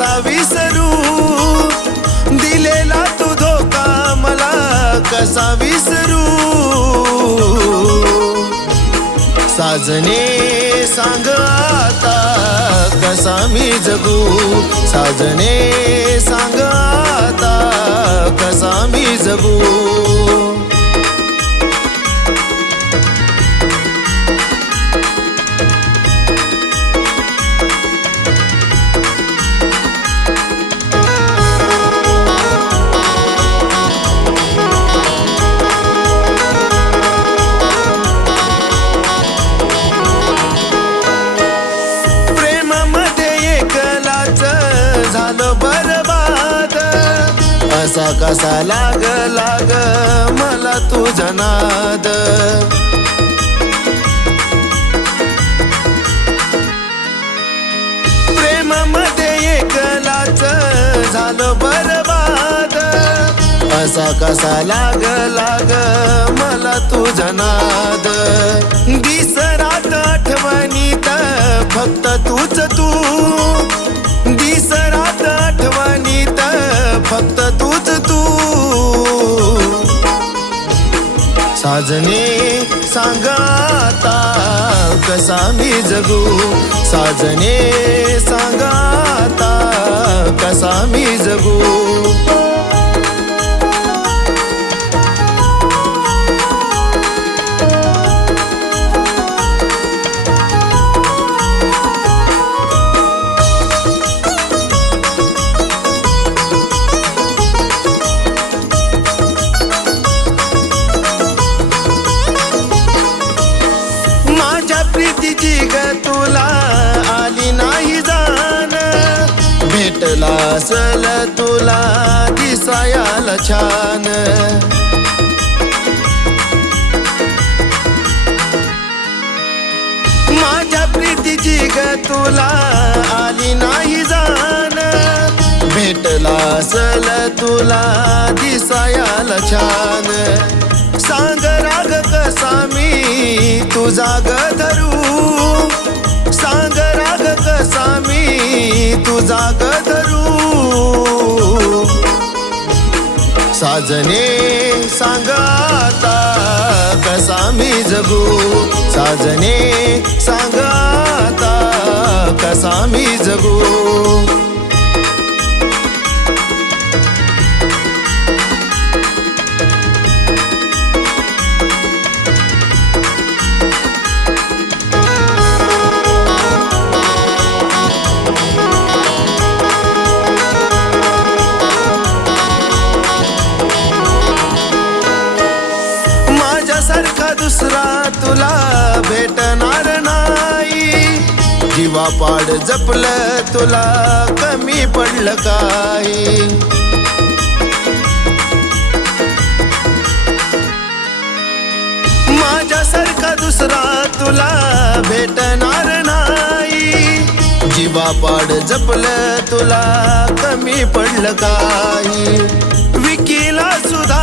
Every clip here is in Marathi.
कसा विसरू, दिलेला तू धोका मला कसा विसरू. साजने सांग आता कसा मी जगू, साजने सांग आता कसा मी जगू. झालं बरबाद, असा कसा लाग लाग मला तुझा नाद. प्रेमामध्ये एकलाच झालं बरबाद, असा कसा लाग लाग मला तुझा नाद. दिसरात आठवणीत फक्त तूच तू, दिसरात आठवणीत फक्त तूच तू. साजने सांग आता कसा मी जगू, साजने सांग आता कसा मी जगू. प्रीतीची ग तुला आली नाही जाण, भेटला असल तुला दिसायला छान. माझ्या प्रीतीची ग तुला आली नाही जाण, भेटला असल तुला दिसायला छान. सांग राग कसा मी तुझा ग धरू, सांग राग कसा मी तुझा ग धरू. साजने सांग आता कसा मी जगू, साजने सांग आता कसा मी जगू. सारखा दुसरा तुला भेटणार नाही, जीवापाड जपलं तुला कमी पडलं काही. माझ्यासारखा दुसरा तुला भेटणार नाही, जीवापाड जपलं तुला कमी पडलं काही. विकीला सुद्धा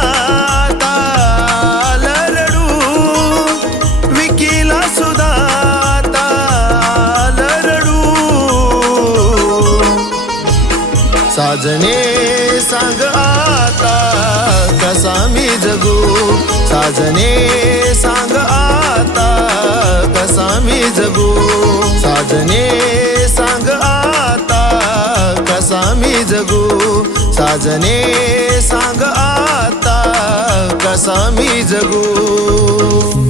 साजने सांग आता कसा मी जगू, साजने सांग आता कसा मी जगू. साजने सांग आता कसा मी जगू, साजने सांग आता कसा मी जगू.